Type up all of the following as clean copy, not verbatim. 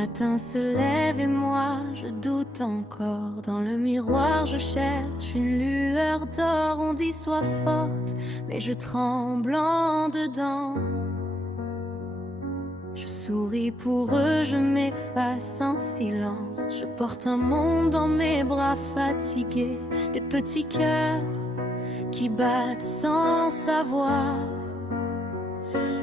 matin se lève et moi je doute encore. Dans le miroir je cherche une lueur d'or. On dit sois forte, mais je tremble en dedans. Je souris pour eux, je m'efface en silence. Je porte un monde dans mes bras fatigués, des petits cœurs qui battent sans savoir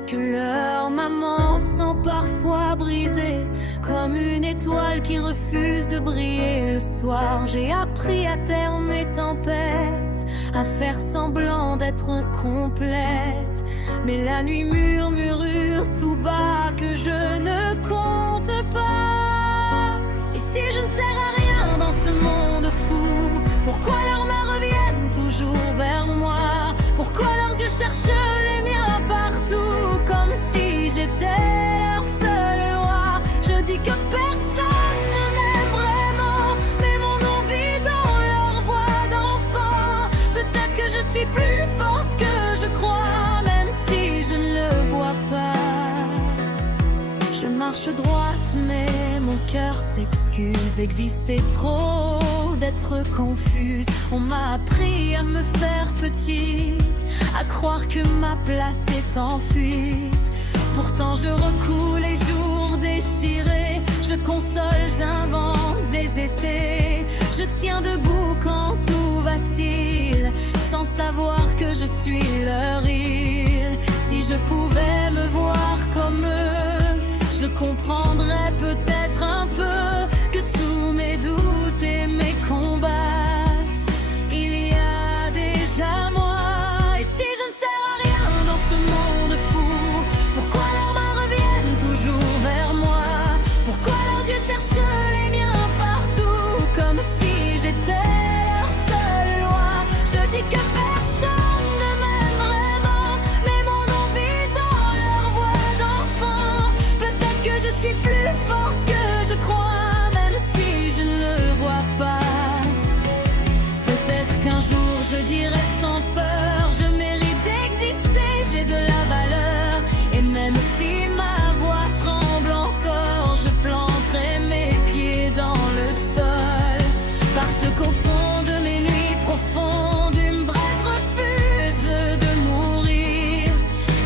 que leurs mamans sont parfois brisées, comme une étoile qui refuse de briller le soir. J'ai appris à taire mes tempêtes, à faire semblant d'être complète, mais la nuit murmure tout bas que je ne compte pas. Et si je ne sers à rien dans ce monde fou, pourquoi leurs mains reviennent toujours vers moi? Pourquoi leurs yeux cherchent les miens partout, comme si j'étais leur seule loi? Je dis que personne ne m'aime vraiment, mais mon nom vit dans leur voix d'enfant. Peut-être que je suis plus forte que je crois, même si je ne le vois pas. Je marche droite, mais mon cœur s'excuse d'exister trop, d'être confuse. On m'a appris à me faire petite, à croire que ma place est en fuite. Pourtant je recoule les jours déchirés, je console, j'invente des étés. Je tiens debout quand tout vacille, sans savoir que je suis leur île. Si je pouvais me voir comme eux, je comprendrais peut-être un peu que sous mes doutes et mes combats, il y a déjà moi. Et si je ne sers à rien dans ce monde fou, pourquoi leurs mains reviennent toujours vers moi? Pourquoi leurs yeux cherchent les miens partout, comme si j'étais leur seule loi? Je dis que personne ne m'aime vraiment, mais mon nom vit dans leur voix d'enfant. Peut-être que je suis plus forte que je crois, même si je ne le vois pas. Peut-être qu'un jour je dirai sans peur, je mérite d'exister, j'ai de la valeur. Et même si ma voix tremble encore, je planterai mes pieds dans le sol. Parce qu'au fond de mes nuits profondes, une braise refuse de mourir.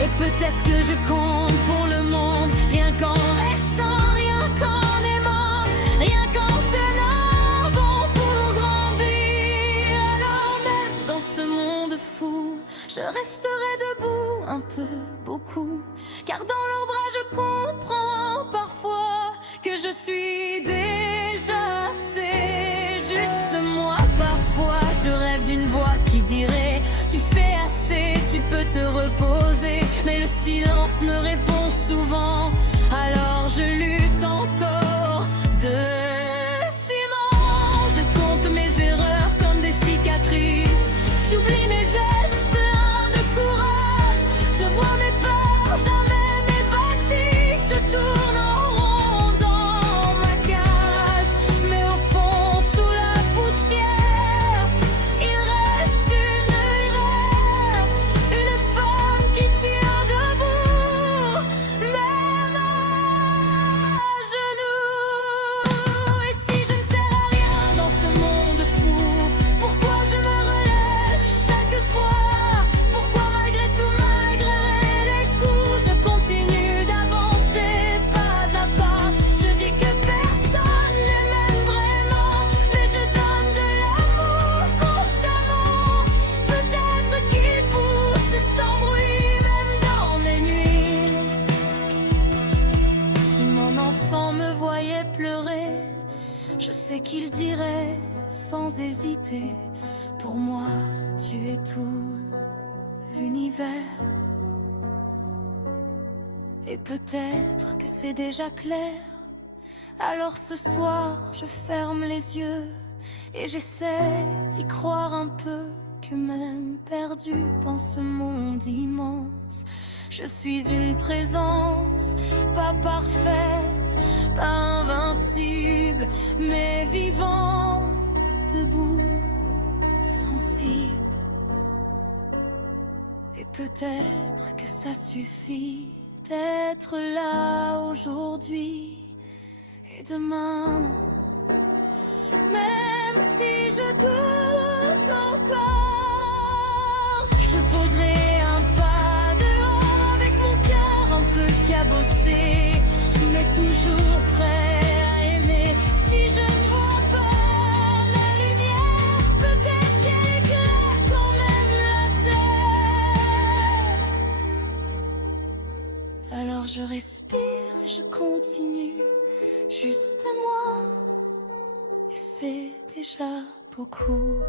Et peut-être que je compte pour le monde, rien qu'en restant, rien qu'en aimant, rien qu'en tenant bon pour grandir. Alors même dans ce monde fou, je resterai debout un peu, beaucoup, car dans leurs bras je comprends parfois que je suis déjà assez juste moi. Parfois je rêve d'une voix qui dirait tu fais assez, tu peux te reposer, mais le silence me répond souvent, alors je lutte encore de ciment. Je compte mes erreurs comme des cicatrices, j'oublie mes gestes pleins de courage. Je vois mes peurs, jamais mes bâtisses se tournent en rond dans ma cage. Mais au fond, sous la poussière, il reste une lueur, une femme qui tient debout, même à genoux. Et si je ne sers à rien dans ce monde fou, pourquoi je me relève chaque fois? Pourquoi malgré tout, malgré les coups, je continue d'avancer pas à pas? Je dis que personne ne m'aime vraiment, mais je donne de l'amour constamment. Peut-être qu'il pousse sans bruit, même dans mes nuits. Si mon enfant me voyait pleurer, je sais qu'il dirait sans hésiter, pour moi tu es tout l'univers. Et peut-être que c'est déjà clair, alors ce soir je ferme les yeux et j'essaie d'y croire un peu, que même perdu dans ce monde immense, je suis une présence, pas parfaite, pas invincible, mais vivante, debout, sensible. Et peut-être que ça suffit d'être là aujourd'hui, Et demain, même si je doute encore, je poserai un pas dehors avec mon cœur un peu cabossé, mais toujours prêt à aimer. Si je ne vois pas la lumière, peut-être qu'elle éclaire quand même la terre. Alors je respire et je continue, juste moi, et c'est déjà beaucoup.